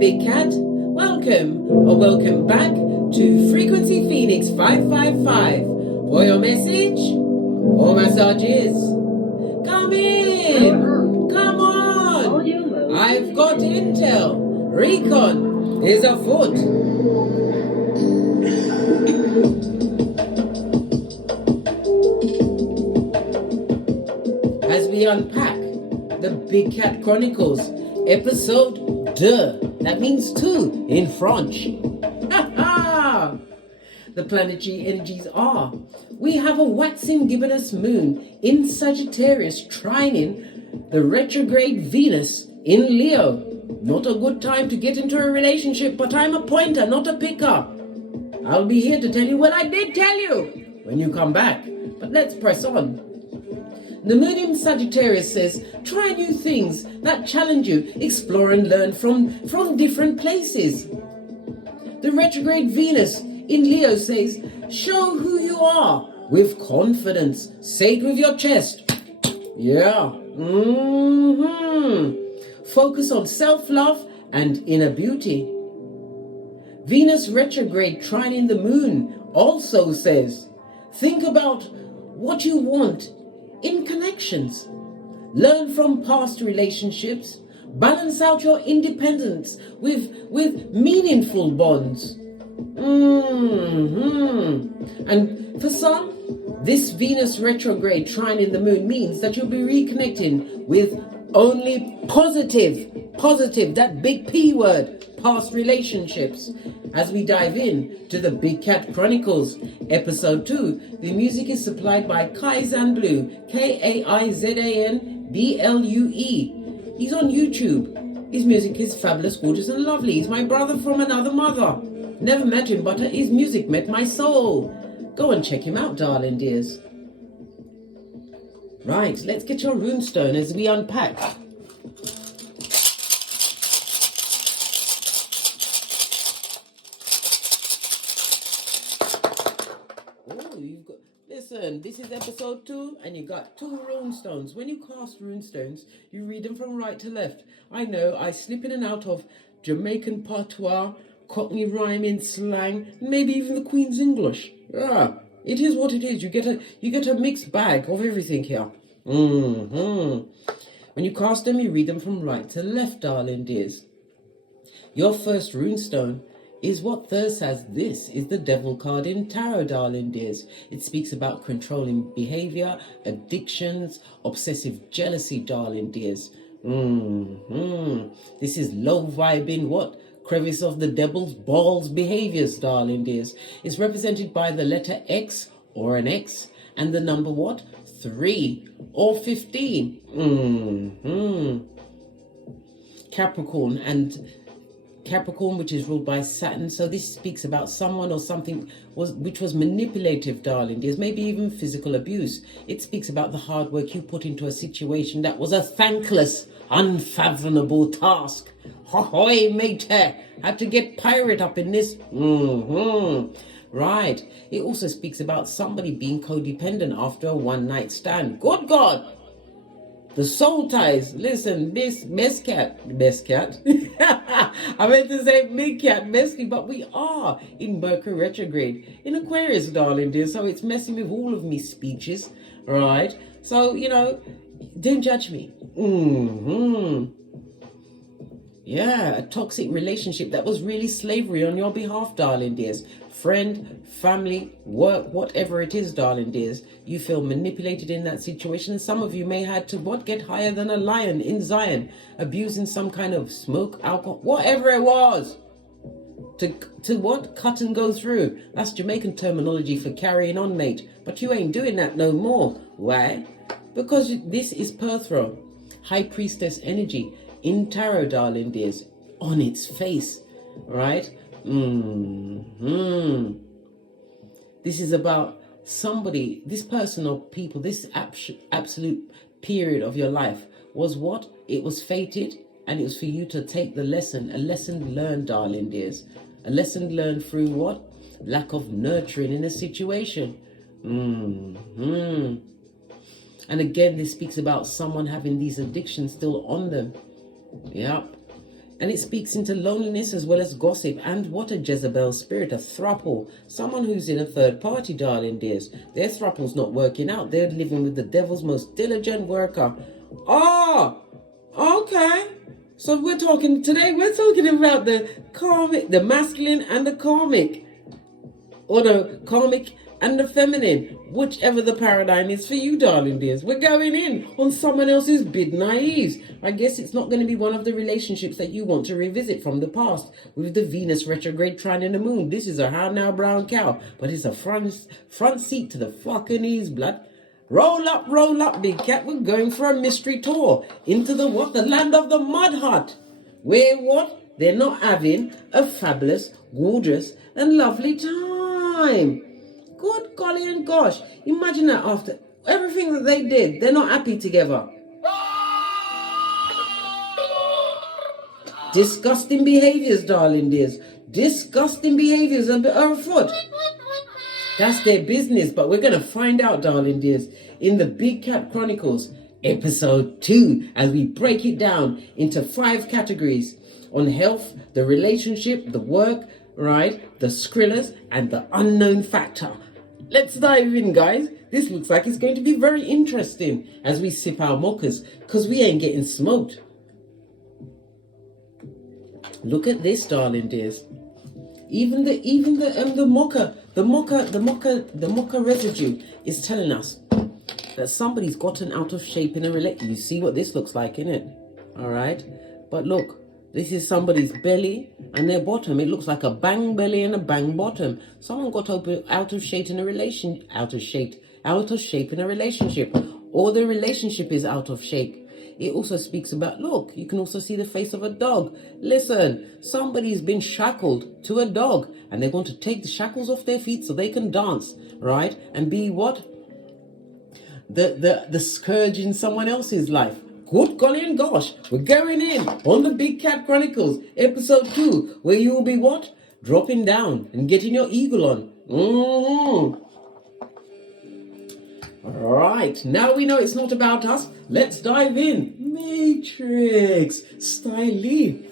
Big Cat. Welcome or welcome back to Frequency Phoenix 555. For your message or massages, come in. Come on. I've got intel. Recon is afoot. As we unpack the Big Cat Chronicles, episode 2. That means 2 in French. The planetary energies are. We have a waxing gibbonous moon in Sagittarius trining the retrograde Venus in Leo. Not a good time to get into a relationship, but I'm a pointer, not a picker. I'll be here to tell you what I did tell you when you come back. But let's press on. The moon in Sagittarius says, try new things that challenge you, explore and learn from different places. The retrograde Venus in Leo says, show who you are with confidence. Say it with your chest. Yeah. Focus on self-love and inner beauty. Venus retrograde trining the moon also says, think about what you want in connections. Learn from past relationships. Balance out your independence with meaningful bonds. And for some, this Venus retrograde trine in the moon means that you'll be reconnecting with only positive, that big P word, past relationships. As we dive in to the Big Cat Chronicles, episode 2, the music is supplied by Kaizan Blue, KAIZANBLUE. He's on YouTube. His music is fabulous, gorgeous, and lovely. He's my brother from another mother. Never met him, but his music met my soul. Go and check him out, darling dears. Right, let's get your runestone as we unpack. Listen, this is episode 2 and you got 2 runestones. When you cast runestones, you read them from right to left. I know I slip in and out of Jamaican patois, Cockney rhyming, slang, maybe even the Queen's English. Yeah, it is what it is. You get a mixed bag of everything here. When you cast them, you read them from right to left, darling dears. Your first runestone is what Thurs says. This is the Devil card in Tarot, darling dears. It speaks about controlling behavior, addictions, obsessive jealousy, darling dears. This is low vibing what? Crevice of the devil's balls behaviors, darling dears. It's represented by the letter X or an X and the number what? 3 or 15. Capricorn, which is ruled by Saturn. So this speaks about someone or something which was manipulative, darling dears, maybe even physical abuse. It speaks about the hard work you put into a situation that was a thankless, unfathomable task. Hoy, mate, had to get pirate up in this. Right. It also speaks about somebody being codependent after a one-night stand. Good God. The soul ties. Listen, this best cat. I meant to say big cat, messy, but we are in Mercury retrograde in Aquarius, darling dear. So it's messing with all of me speeches, right? So, don't judge me. Yeah, a toxic relationship that was really slavery on your behalf, darling dears. Friend, family, work, whatever it is, darling dears. You feel manipulated in that situation. Some of you may had to get higher than a lion in Zion, abusing some kind of smoke, alcohol, whatever it was. To cut and go through. That's Jamaican terminology for carrying on, mate. But you ain't doing that no more. Why? Because this is Perthro, High Priestess energy in Tarot, darling dears, on its face, right? This is about somebody, this person or people, this absolute period of your life was what? It was fated, and it was for you to take the lesson, a lesson learned, darling dears. A lesson learned through what? Lack of nurturing in a situation. And again, this speaks about someone having these addictions still on them. Yep. And it speaks into loneliness as well as gossip. And what a Jezebel spirit, a throuple. Someone who's in a third party, darling dears. Their throuple's not working out. They're living with the devil's most diligent worker. Oh, okay. So we're talking about the karmic, the masculine and the karmic. Or the karmic and the feminine, whichever the paradigm is for you, darling dears. We're going in on someone else's bid naives. I guess it's not going to be one of the relationships that you want to revisit from the past with the Venus retrograde trine in the moon. This is a how now brown cow, but it's a front seat to the fucking knees, blood. Roll up, big cat. We're going for a mystery tour into the what? The land of the mud hut. Where what? They're not having a fabulous, gorgeous, and lovely time. Good golly and gosh. Imagine that after everything that they did, they're not happy together. Disgusting behaviors, darling dears. Disgusting behaviors are afoot. That's their business, but we're going to find out, darling dears, in the Big Cat Chronicles, episode 2, as we break it down into 5 categories on health, the relationship, the work, right, the skrillers, and the unknown factor. Let's dive in, guys. This looks like it's going to be very interesting as we sip our mochas, because we ain't getting smoked. Look at this, darling dears. Even the mocha residue is telling us that somebody's gotten out of shape in a relationship. You see what this looks like, innit? All right, but look, this is somebody's belly and their bottom. It looks like a bang belly and a bang bottom. Someone got out of shape in a relationship, or the relationship is out of shape. It also speaks about, look, you can also see the face of a dog. Listen, somebody's been shackled to a dog and they want to take the shackles off their feet so they can dance, right? And be what? The scourge in someone else's life. Good golly and gosh, we're going in on the Big Cat Chronicles, episode 2, where you will be what? Dropping down and getting your eagle on. All right, now we know it's not about us. Let's dive in. Matrix styling.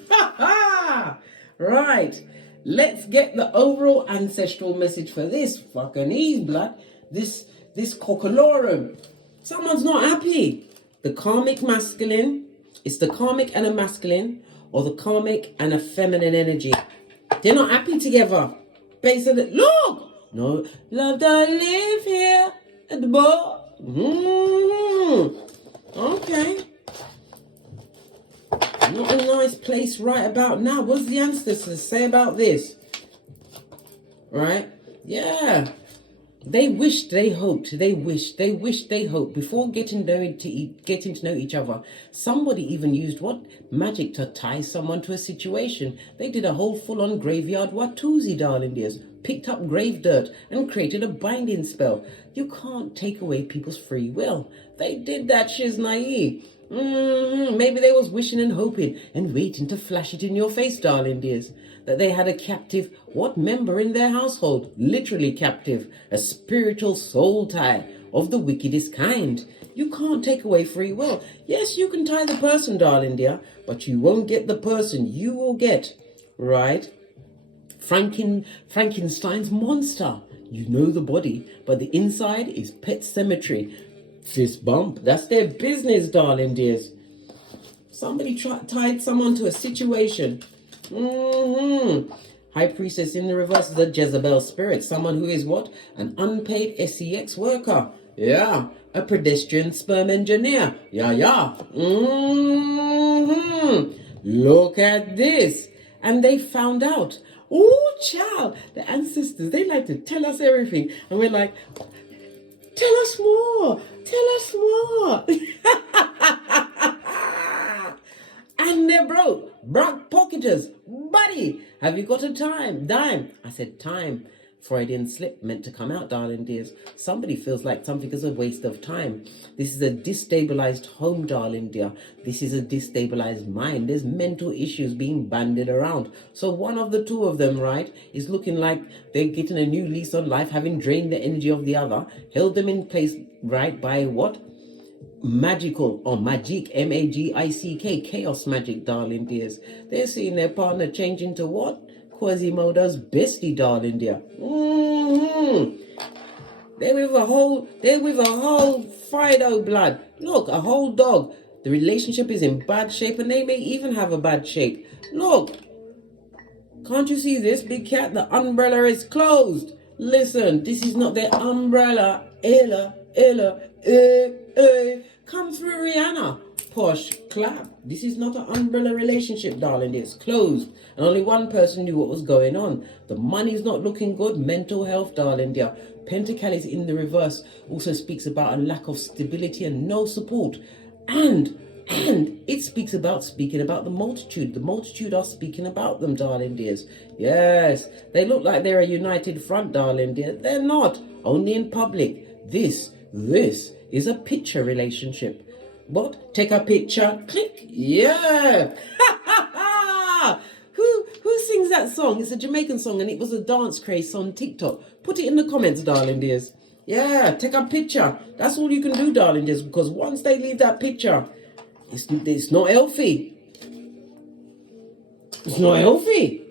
Right, let's get the overall ancestral message for this fucking Eve blood. This cockalorum. Someone's not happy. The karmic masculine. It's the karmic and a masculine, or the karmic and a feminine energy. They're not happy together. Based on it. Look, no love that live here at the bar. Okay. Not a nice place right about now. What's the ancestors say about this? Right? Yeah. They wished, they hoped, they wished, they hoped. Before getting to know each other, somebody even used what? Magic to tie someone to a situation. They did a whole full-on graveyard Watusi, darling dears. Picked up grave dirt and created a binding spell. You can't take away people's free will. They did that, shiz naive. Maybe they was wishing and hoping and waiting to flash it in your face, darling dears, that they had a captive, what member in their household? Literally captive, a spiritual soul tie of the wickedest kind. You can't take away free will. Yes, you can tie the person, darling dear, but you won't get the person. You will get, right, Frankenstein's monster. You know the body, but the inside is pet cemetery. Fist bump. That's their business, darling dears. Somebody tied someone to a situation. High Priestess in the reverse is a Jezebel spirit. Someone who is what? An unpaid sex worker. Yeah. A pedestrian sperm engineer. Yeah. Look at this. And they found out. Oh, child. The ancestors, they like to tell us everything. And we're like, tell us more. Tell us more. And they're broke pocketers. Buddy, have you got a dime? I said time. Freudian slip meant to come out, darling dears. Somebody feels like something is a waste of time. This is a destabilized home, darling dear. This is a destabilized mind. There's mental issues being banded around. So one of the two of them, right, is looking like they're getting a new lease on life, having drained the energy of the other, held them in place, right, by what? magical or magic, M-A-G-I-C-K, chaos magic, darling dears. They're seeing their partner change into what? Quasimodo's bestie, darling dear. They're with a whole Fido blood. Look, a whole dog. The relationship is in bad shape, and they may even have a bad shape. Look, can't you see this big cat? The umbrella is closed. Listen, this is not their umbrella. Ella, come through, Rihanna. Posh clap. This is not an umbrella relationship, darling. It's closed. And only one person knew what was going on. The money's not looking good. Mental health, darling dear. Pentacle is in the reverse. Also speaks about a lack of stability and no support. And it speaks about speaking about the multitude. The multitude are speaking about them, darling dears. Yes, they look like they're a united front, darling dear. They're not. Only in public. This is a picture relationship. What? Take a picture. Click. Yeah. Who sings that song? It's a Jamaican song, and it was a dance craze on TikTok. Put it in the comments, darling dears. Yeah, take a picture. That's all you can do, darling dears, because once they leave that picture, it's not healthy. It's not healthy.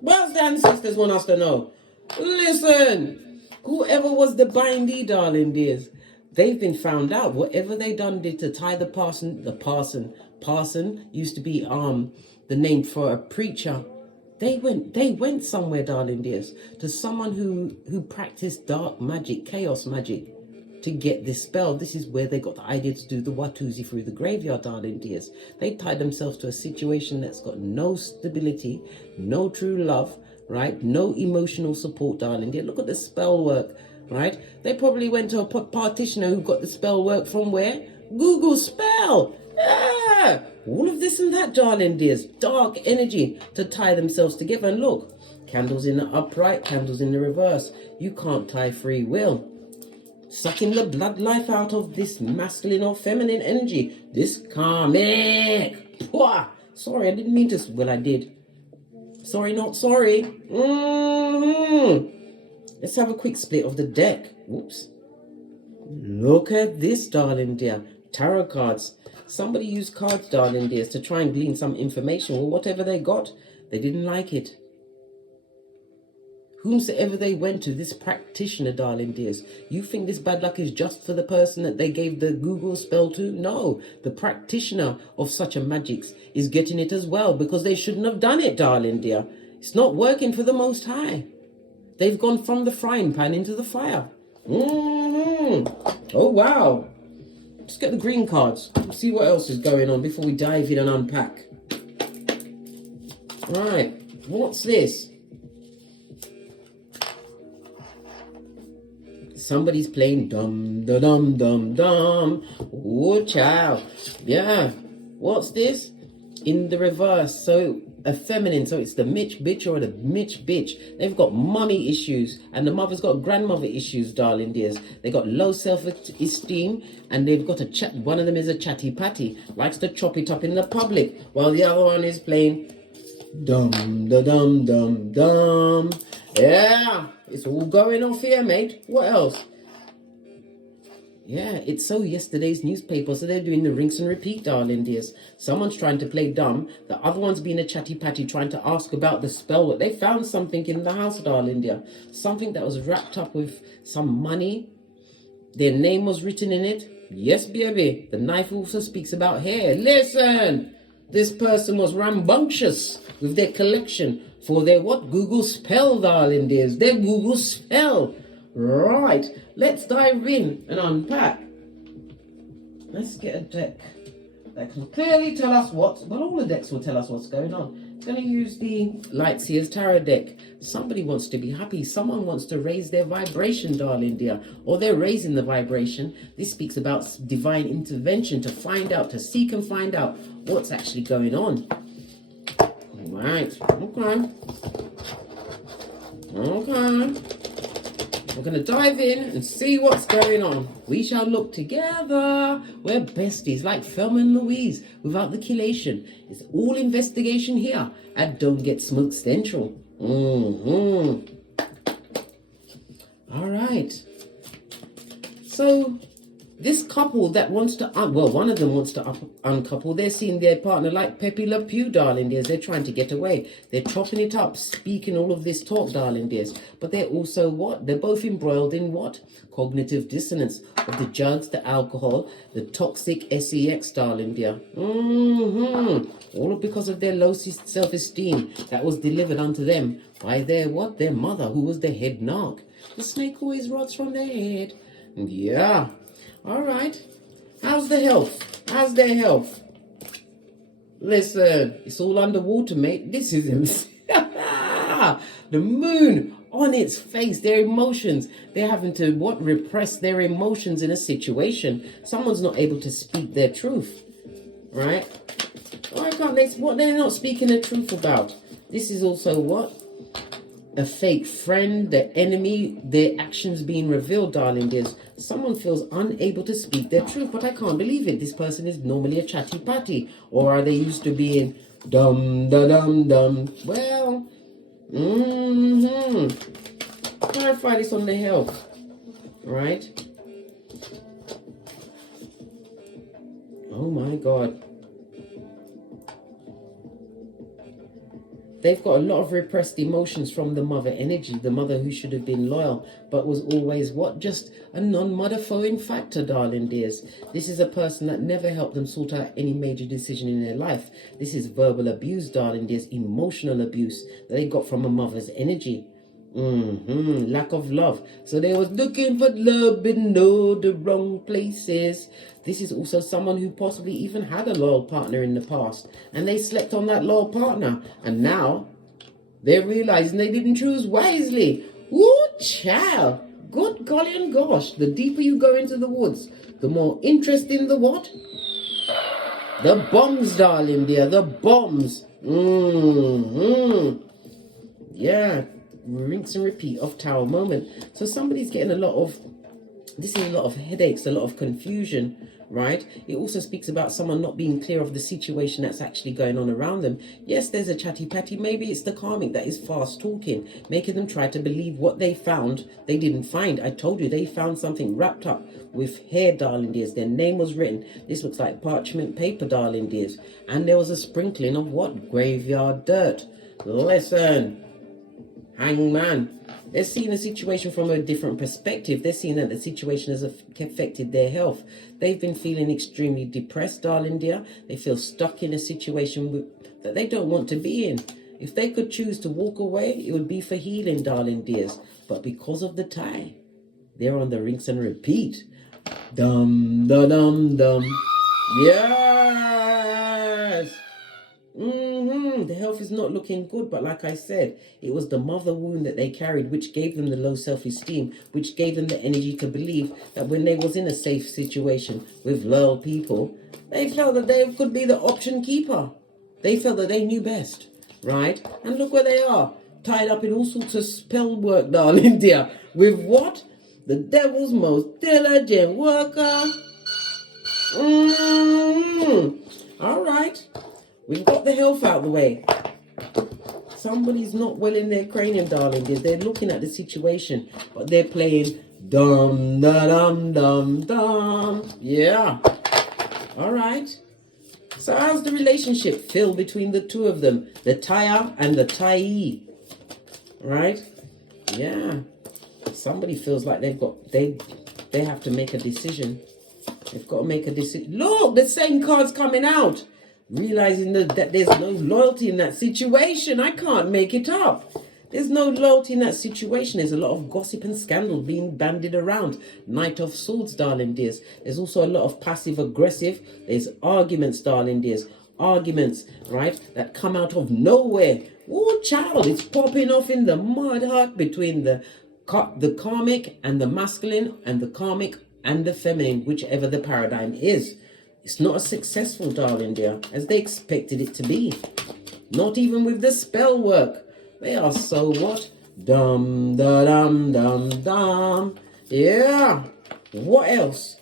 What else the ancestors want us to know? Listen, whoever was the bindee, darling dears, they've been found out. Whatever they done did to tie the parson used to be the name for a preacher. They went somewhere, darling dears, to someone who practiced dark magic, chaos magic, to get this spell. This is where they got the idea to do the Watusi through the graveyard, darling dears. They tied themselves to a situation that's got no stability, no true love, right? No emotional support, darling dear. Look at the spell work, right? They probably went to a practitioner who got the spell work from where? Google spell. Yeah, all of this and that, darling dears. Dark energy to tie themselves together. And look, candles in the upright, candles in the reverse. You can't tie free will. Sucking the blood life out of this masculine or feminine energy. This karmic. Pwah! Sorry, I didn't mean to. Well, I did. Sorry, not sorry. Let's have a quick split of the deck. Whoops. Look at this, darling dear. Tarot cards. Somebody used cards, darling dears, to try and glean some information. Well, whatever they got, they didn't like it. Whomsoever they went to, this practitioner, darling dears, you think this bad luck is just for the person that they gave the Google spell to? No, the practitioner of such a magics is getting it as well, because they shouldn't have done it, darling dear. It's not working for the Most High. They've gone from the frying pan into the fire. Oh, wow. Let's get the green cards. See what else is going on before we dive in and unpack. Right, what's this? Somebody's playing dum da dum dum dum. Oh, child. Yeah. What's this? In the reverse. So a feminine. So it's the Mitch bitch or the Mitch bitch. They've got mummy issues, and the mother's got grandmother issues, darling dears. They got low self-esteem, and they've got a chat. One of them is a chatty patty, likes to chop it up in the public, while the other one is playing dum da dum dum dum. Yeah, it's all going off here, mate. What else? Yeah, it's so yesterday's newspaper, so they're doing the rinse and repeat, darling dears. Someone's trying to play dumb. The other one's being a chatty patty, trying to ask about the spell. They found something in the house, darling dear. Something that was wrapped up with some money. Their name was written in it. Yes, baby. The knife also speaks about hair. Listen, this person was rambunctious with their collection for their what? Google spell, darling dears. Their Google spell. Right, let's dive in and unpack. Let's get a deck that can clearly tell us what, well, all the decks will tell us what's going on. I'm going to use the Lightseer's Tarot deck. Somebody wants to be happy. Someone wants to raise their vibration, darling dear, or they're raising the vibration. This speaks about divine intervention to find out, to seek and find out what's actually going on. All right, okay. We're going to dive in and see what's going on. We shall look together. We're besties like Thelma and Louise without the chelation. It's all investigation here at Don't Get Smoked Central. All right. So this couple that wants to, well, one of them wants to uncouple. They're seeing their partner like Pepe Le Pew, darling dears. They're trying to get away. They're chopping it up, speaking all of this talk, darling dears. But they're also what? They're both embroiled in what? Cognitive dissonance of the drugs, the alcohol, the toxic sex, darling dear. All because of their low self-esteem that was delivered unto them by their what? Their mother, who was the head narc. The snake always rots from their head. Yeah. All right. How's the health? How's their health? Listen, it's all underwater, mate. This is the moon on its face. Their emotions. They're having to what? Repress their emotions in a situation. Someone's not able to speak their truth, right? Why can't they? What they're not speaking the truth about? This is also what? A fake friend, the enemy, their actions being revealed, darling dears. Someone feels unable to speak their truth, but I can't believe it. This person is normally a chatty patty, or are they used to being dumb, da-dum, dumb? Well, clarify this on the health, right? Oh my God. They've got a lot of repressed emotions from the mother energy, the mother who should have been loyal, but was always what? Just a non-modifying factor, darling dears. This is a person that never helped them sort out any major decision in their life. This is verbal abuse, darling dears, emotional abuse that they got from a mother's energy. Lack of love. So they was looking for love in all the wrong places. This is also someone who possibly even had a loyal partner in the past, and they slept on that loyal partner, and now they're realizing they didn't choose wisely. Woo, child. Good golly and gosh. The deeper you go into the woods, the more interesting the what? The bombs, darling dear. The bombs. Yeah. Rinse and repeat of Tower moment. So somebody's getting a lot of, this is a lot of headaches, a lot of confusion, right? It also speaks about someone not being clear of the situation that's actually going on around them. Yes, there's a chatty patty. Maybe it's the karmic that is fast talking, making them try to believe what they found they didn't find. I told you they found something wrapped up with hair, darling dears. Their name was written. This looks like parchment paper, darling dears. And there was a sprinkling of what? Graveyard dirt. Listen. Hangman. They're seeing the situation from a different perspective. They're seeing that the situation has affected their health. They've been feeling extremely depressed, darling dear. They feel stuck in a situation that they don't want to be in. If they could choose to walk away, it would be for healing, darling dears. But because of the tie, they're on the rinse and repeat. Dum, da, dum, dum. Yes! The health is not looking good, but like I said, it was the mother wound that they carried which gave them the low self-esteem, which gave them the energy to believe that when they was in a safe situation with loyal people, they felt that they could be the option keeper. They felt that they knew best, right? And look where they are, tied up in all sorts of spell work, darling dear. With what? The devil's most diligent worker. All right. We've got the health out of the way. Somebody's not well in their cranium, darling. They're looking at the situation, but they're playing dum, da, dum, dum, dum. Yeah. All right. So how's the relationship feel between the two of them? The tire and the tie. Right? Yeah. Somebody feels like they have to make a decision. They've got to make a decision. Look, the same card's coming out. Realizing that there's no loyalty in that situation. I can't make it up. There's no loyalty in that situation. There's a lot of gossip and scandal being bandied around. Knight of Swords, darling dears. There's also a lot of passive aggressive. There's arguments, darling dears. Arguments, right, that come out of nowhere. Oh, child, it's popping off in the mud hut between the karmic and the masculine, and the karmic and the feminine, whichever the paradigm is. It's not as successful, darling dear, as they expected it to be. Not even with the spell work. They are so what? Dum, da, dum, dum, dum. Yeah. What else?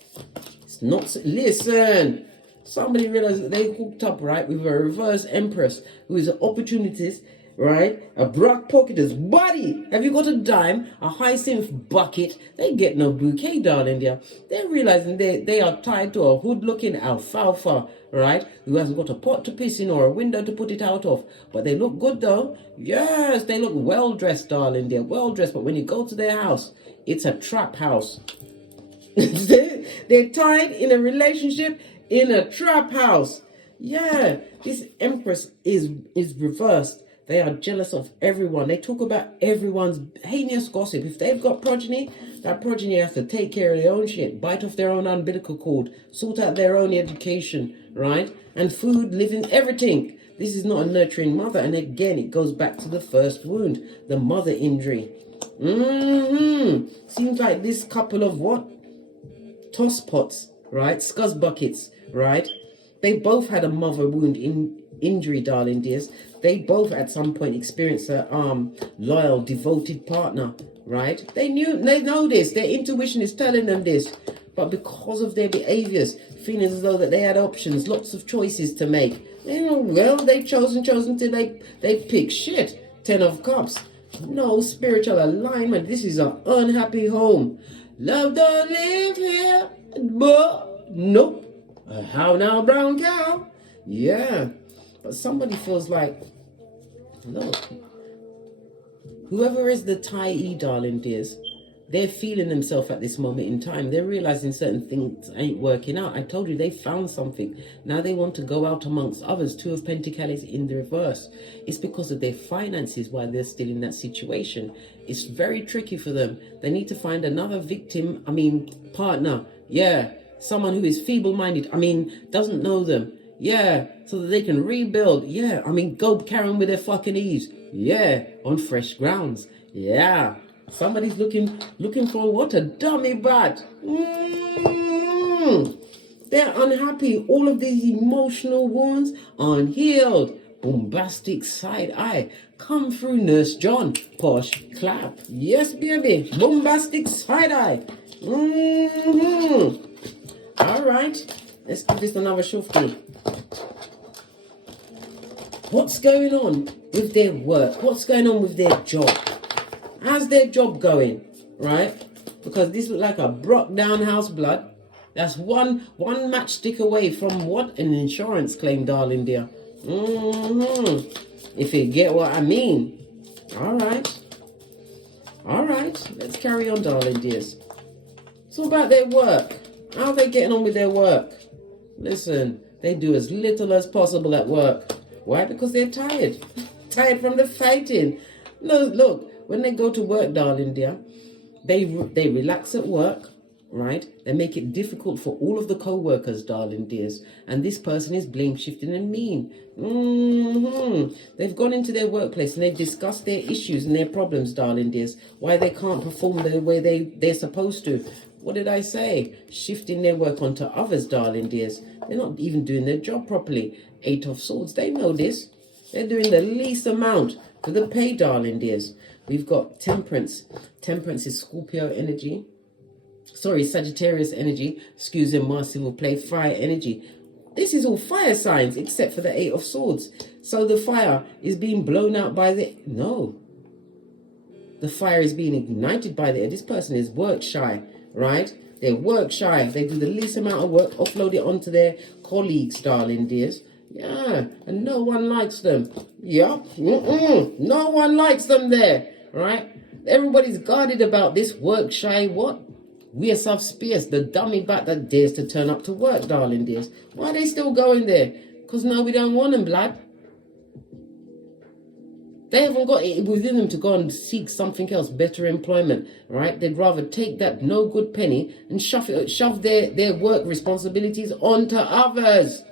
It's not... Listen. Somebody realized that they hooked up, right, with a reverse empress who is an opportunist, right? A black pocketer's body. Have you got a dime, a hyacinth bucket? They get no bouquet, darling dear. They're realizing they are tied to a hood-looking alfalfa, right? Who hasn't got a pot to piss in or a window to put it out of. But they look good though. Yes, they look well-dressed, darling dear. Well-dressed. But when you go to their house, it's a trap house. They're tied in a relationship in a trap house. Yeah, this Empress is reversed. They are jealous of everyone. They talk about everyone's heinous gossip. If they've got progeny, that progeny has to take care of their own shit, bite off their own umbilical cord, sort out their own education, right? And food, living, everything. This is not a nurturing mother. And again, it goes back to the first wound, the mother injury. Seems like this couple of what? Toss pots, right? Scuzz buckets, right? They both had a mother wound injury, darling dears. They both at some point experienced a loyal, devoted partner, right? They know this. Their intuition is telling them this. But because of their behaviors, feeling as though that they had options, lots of choices to make. You know, well, they chosen till they pick shit. 10 of Cups. No spiritual alignment. This is an unhappy home. Love don't live here, but nope. How now, brown cow? Yeah, but somebody feels like, look, whoever is the tie-e, darling dears, they're feeling themselves at this moment in time. They're realizing certain things ain't working out. I told you they found something. Now they want to go out amongst others. 2 of Pentacles in the reverse. It's because of their finances why they're still in that situation. It's very tricky for them. They need to find another victim, partner. Yeah, someone who is feeble-minded. Doesn't know them. Yeah, so that they can rebuild. Yeah, go carry on with their fucking ease. Yeah, on fresh grounds. Yeah. Somebody's looking for what? A dummy bat. They're unhappy. All of these emotional wounds unhealed. Bombastic side eye. Come through, Nurse John. Posh clap. Yes, baby. Bombastic side eye. All right. Let's give this another shufti. What's going on with their work? What's going on with their job? How's their job going, right? Because this looks like a broke down house blood. That's one matchstick away from what? An insurance claim, darling dear. If you get what I mean. All right. All right. Let's carry on, darling dears. It's all about their work. How are they getting on with their work? Listen, they do as little as possible at work. Why? Because they're tired. Tired from the fighting. No, look. When they go to work, darling dear, they relax at work, right? They make it difficult for all of the co-workers, darling dears. And this person is blame shifting and mean. They've gone into their workplace and they've discussed their issues and their problems, darling dears. Why they can't perform the way they're supposed to. What did I say? Shifting their work onto others, darling dears. They're not even doing their job properly. 8 of Swords, they know this. They're doing the least amount for the pay, darling dears. We've got Temperance. Temperance is Scorpio energy. Sorry, Sagittarius energy. Excuse me, civil play. Fire energy. This is all fire signs except for the 8 of Swords. So the fire is being blown out by the... No. The fire is being ignited by the... This person is work shy, right? They're work shy. They do the least amount of work. Offload it onto their colleagues, darling dears. Yeah, and no one likes them. Yup. No one likes them there, right? Everybody's guarded about this work shy what? We're soft spears, the dummy bat that dares to turn up to work, darling dears. Why are they still going there? Because no, we don't want them, blood. They haven't got it within them to go and seek something else, better employment, right? They'd rather take that no good penny and shove their work responsibilities onto others.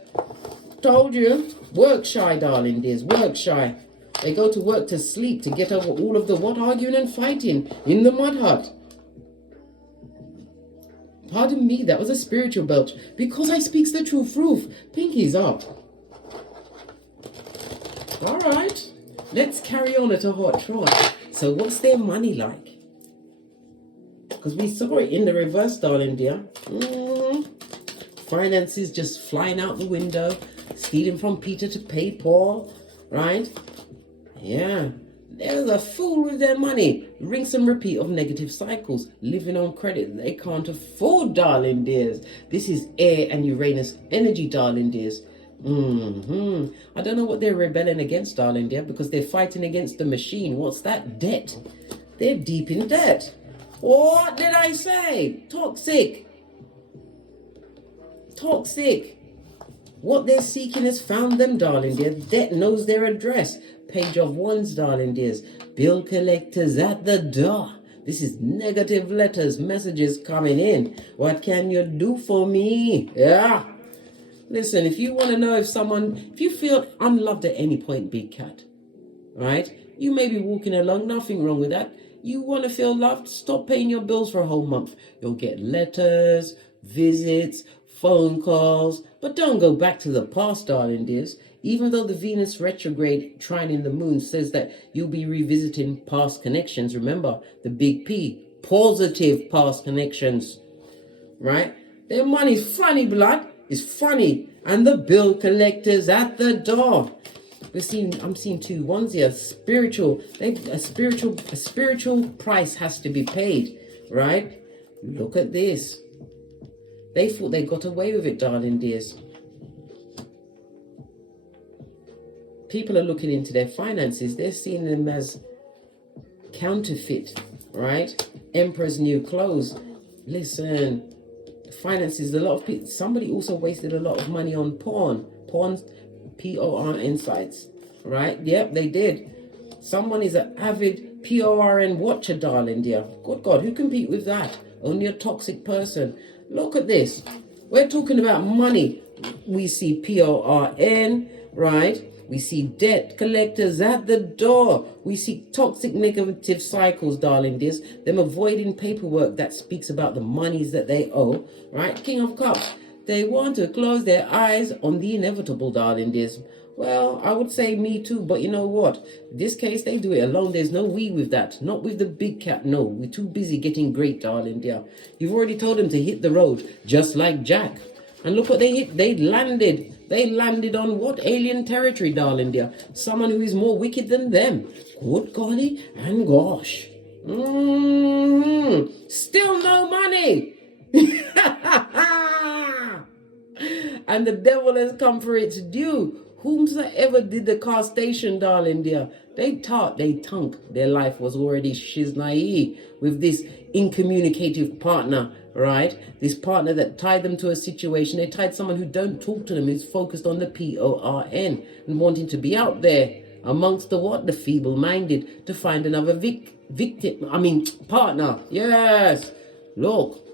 Told you, work shy, darling dears, work shy. They go to work to sleep to get over all of the what arguing and fighting in the mud hut. Pardon me, that was a spiritual belch. Because I speaks the truth, roof. Pinky's up. All right, let's carry on at a hot trot. So what's their money like? Because we saw it in the reverse, darling dear. Finances just flying out the window. Stealing from Peter to pay Paul, right? Yeah. There's a fool with their money. Rinse and repeat of negative cycles. Living on credit they can't afford, darling dears. This is air and Uranus energy, darling dears. I don't know what they're rebelling against, darling dear, because they're fighting against the machine. What's that? Debt. They're deep in debt. What did I say? Toxic. Toxic. What they're seeking has found them, darling dear. Debt knows their address. Page of Wands, darling dears. Bill collectors at the door. This is negative letters, messages coming in. What can you do for me? Yeah. Listen, if you want to know if you feel unloved at any point, big cat, right? You may be walking along, nothing wrong with that. You want to feel loved? Stop paying your bills for a whole month. You'll get letters, visits, phone calls, but don't go back to the past, darling dears. Even though the Venus retrograde trining the moon says that you'll be revisiting past connections, remember the big P, positive past connections, right? Their money's funny, blood. It's funny. And the bill collectors at the door. I'm seeing two ones here. Spiritual. A spiritual price has to be paid, right? Look at this. They thought they got away with it, darling dears. People are looking into their finances. They're seeing them as counterfeit, right? Emperor's new clothes. Listen, finances, a lot of people, somebody also wasted a lot of money on porn, PORN sites, right? Yep, they did. Someone is an avid PORN watcher, darling dear. Good God, who compete with that? Only a toxic person. Look at this. We're talking about money. We see PORN, right? We see debt collectors at the door. We see toxic negative cycles, darling dears. Them avoiding paperwork that speaks about the monies that they owe, right? King of Cups. They want to close their eyes on the inevitable, darling dears. Well, I would say me too, but you know what? In this case, they do it alone. There's no we with that. Not with the big cat, no. We're too busy getting great, darling dear. You've already told them to hit the road, just like Jack. And look what they hit. They landed. They landed on what? Alien territory, darling dear. Someone who is more wicked than them. Good golly and gosh. Still no money. And the devil has come for its due. Whomsoever did the castation, darling dear, they tunk. Their life was already shiznai with this incommunicative partner, right? This partner that tied them to a situation. They tied someone who don't talk to them, who's focused on the PORN and wanting to be out there amongst the what? The feeble-minded to find another partner. Yes. Look.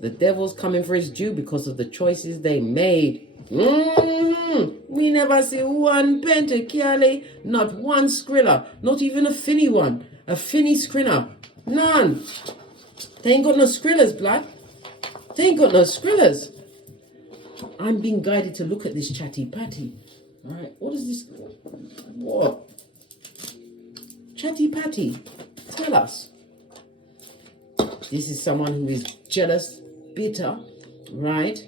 The devil's coming for his due because of the choices they made. We never see one pentacale, not one skriller, not even a finny one, a finny skriller. None. They ain't got no skrillers, blood. They ain't got no skrillers. I'm being guided to look at this chatty patty. All right, what is this? What? Chatty patty, tell us. This is someone who is jealous, bitter, right?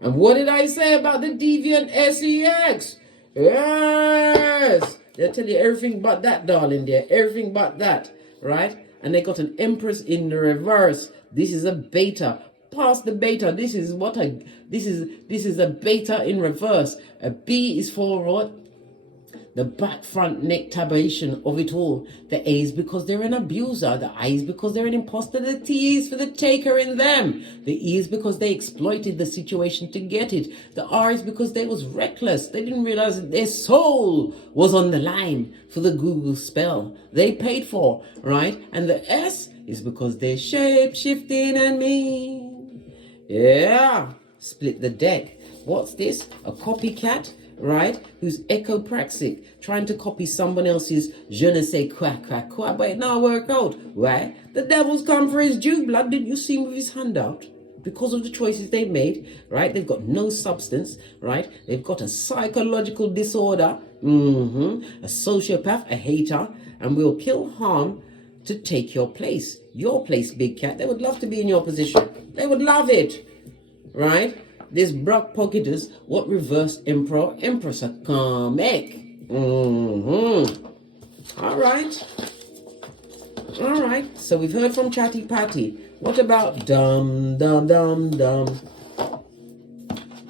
And what did I say about the deviant SEX? Yes! They'll tell you everything but that, darling dear. Everything but that, right? And they got an Empress in the reverse. This is a beta. Past the beta. This is a beta in reverse. A B is for what? The back front neck tabulation of it all. The A is because they're an abuser. The I is because they're an imposter. The T is for the taker in them. The E is because they exploited the situation to get it. The R is because they was reckless. They didn't realize that their soul was on the line for the Google spell they paid for, right? And the S is because they're shape-shifting and mean. Yeah. Split the deck. What's this? A copycat? Right? Who's ecopraxic, trying to copy someone else's je ne sais quoi, but it now work out. Why? The devil's come for his due, blood. Didn't you see him with his hand out? Because of the choices they made, right? They've got no substance, right? They've got a psychological disorder, a sociopath, a hater, and will kill harm to take your place, big cat. They would love to be in your position. They would love it, right? This Brock Pocketers, what reverse Emperor, Empress are karmic. All right. All right. So we've heard from Chatty Patty. What about Dum Dum Dum Dum?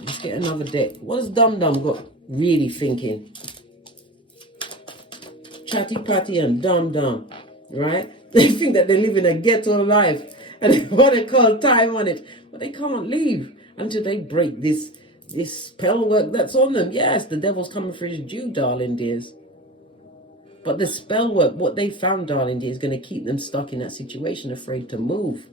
Let's get another deck. What has Dum Dum got really thinking? Chatty Patty and Dum Dum, right? They think that they live in a ghetto life and they want to call time on it, but they can't leave until they break this spell work that's on them. Yes, the devil's coming for his due, darling dears. But the spell work, what they found, darling dear, is going to keep them stuck in that situation, afraid to move.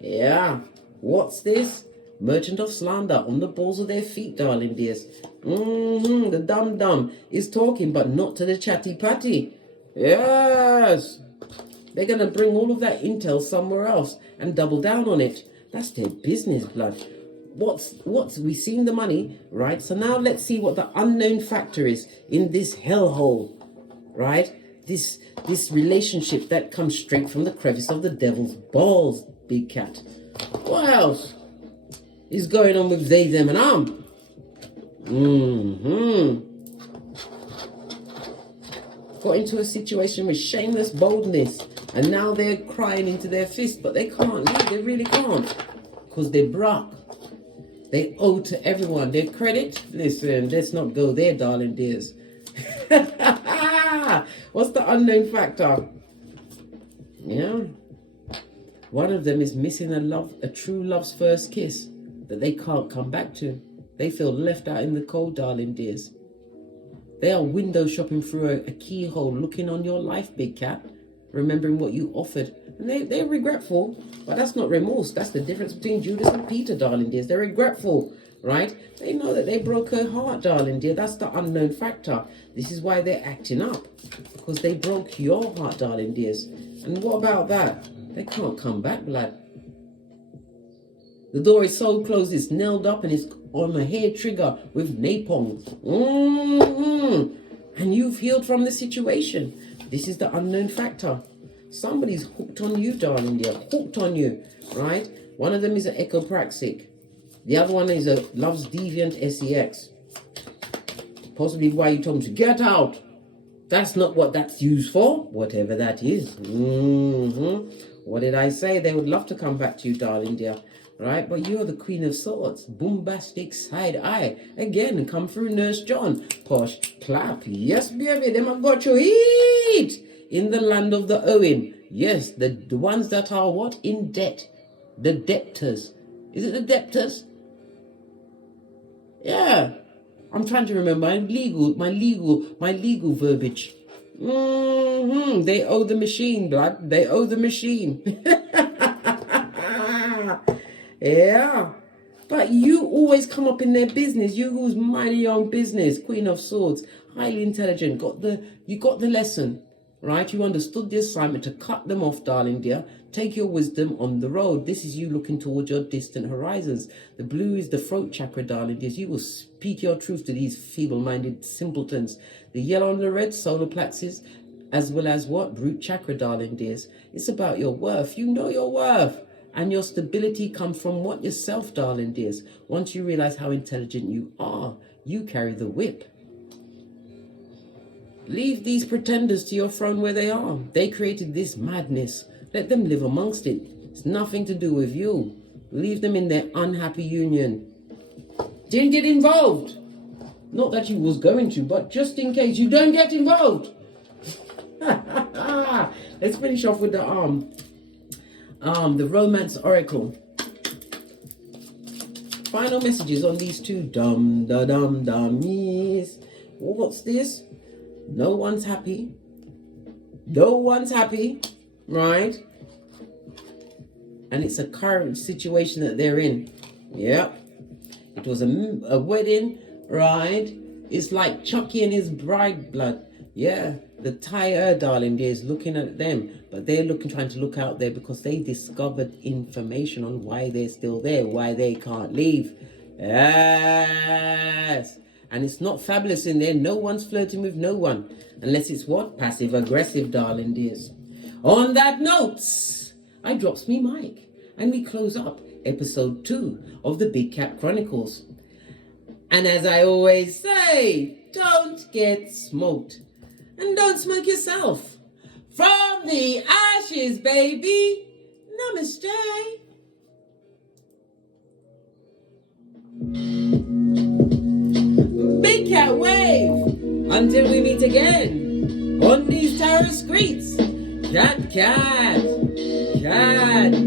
Yeah. What's this? Merchant of slander on the balls of their feet, darling dears. The dum-dum is talking, but not to the chatty patty. Yes. They're going to bring all of that intel somewhere else and double down on it. That's their business, blood. What's we've seen the money, right? So now let's see what the unknown factor is in this hellhole. Right? This relationship that comes straight from the crevice of the devil's balls, big cat. What else is going on with they, them, and Got into a situation with shameless boldness, and now they're crying into their fist, but they can't leave. They really can't, because they're broke. They owe to everyone their credit. Listen, let's not go there, darling dears. What's the unknown factor? Yeah. One of them is missing a true love's first kiss that they can't come back to. They feel left out in the cold, darling dears. They are window shopping through a keyhole, looking on your life, big cat, remembering what you offered. And they're regretful, but that's not remorse. That's the difference between Judas and Peter, darling dears. They're regretful, right? They know that they broke her heart, darling dear. That's the unknown factor. This is why they're acting up, because they broke your heart, darling dears. And what about that? They can't come back, lad. The door is so closed, it's nailed up, and it's on a hair trigger with napalm. And you've healed from the situation. This is the unknown factor. Somebody's hooked on you, darling dear. Hooked on you, right? One of them is an echopraxic. The other one is a loves deviant sex. Possibly why you told him to get out. That's not what that's used for. Whatever that is. What did I say? They would love to come back to you, darling dear. Right? But you're the Queen of Swords. Bombastic side eye. Again, come through Nurse John. Posh clap. Yes, baby. Them have got you eat. In the land of the owing. Yes, the ones that are what? In debt. The debtors. Is it the debtors? Yeah. I'm trying to remember my legal verbiage. They owe the machine, blood. They owe the machine. Yeah. But you always come up in their business. You who's minding your own business. Queen of Swords. Highly intelligent. You got the lesson. Right? You understood the assignment to cut them off, darling dear. Take your wisdom on the road. This is you looking towards your distant horizons. The blue is the throat chakra, darling dears. You will speak your truth to these feeble-minded simpletons. The yellow and the red, solar plexus, as well as what? Root chakra, darling dears. It's about your worth. You know your worth. And your stability comes from what? Yourself, darling dears. Once you realize how intelligent you are, you carry the whip. Leave these pretenders to your throne where they are. They created this madness. Let them live amongst it. It's nothing to do with you. Leave them in their unhappy union. Didn't get involved. Not that you was going to, but just in case you don't get involved. Let's finish off with the romance oracle. Final messages on these two dummies. What's this? No one's happy. No one's happy, right? And it's a current situation that they're in. Yep. It was a wedding, right? It's like Chucky and his bride, blood. Yeah. The tire, darling, there is looking at them, but they're trying to look out there because they discovered information on why they're still there, why they can't leave. Yes. And it's not fabulous in there. No one's flirting with no one. Unless it's what? Passive aggressive, darling dears. On that note, I drops me mic. And we close up episode 2 of the Big Cat Chronicles. And as I always say, don't get smoked. And don't smoke yourself. From the ashes, baby. Namaste. Big Cat Wave. Until we meet again on these tarot streets. Cat, cat, cat.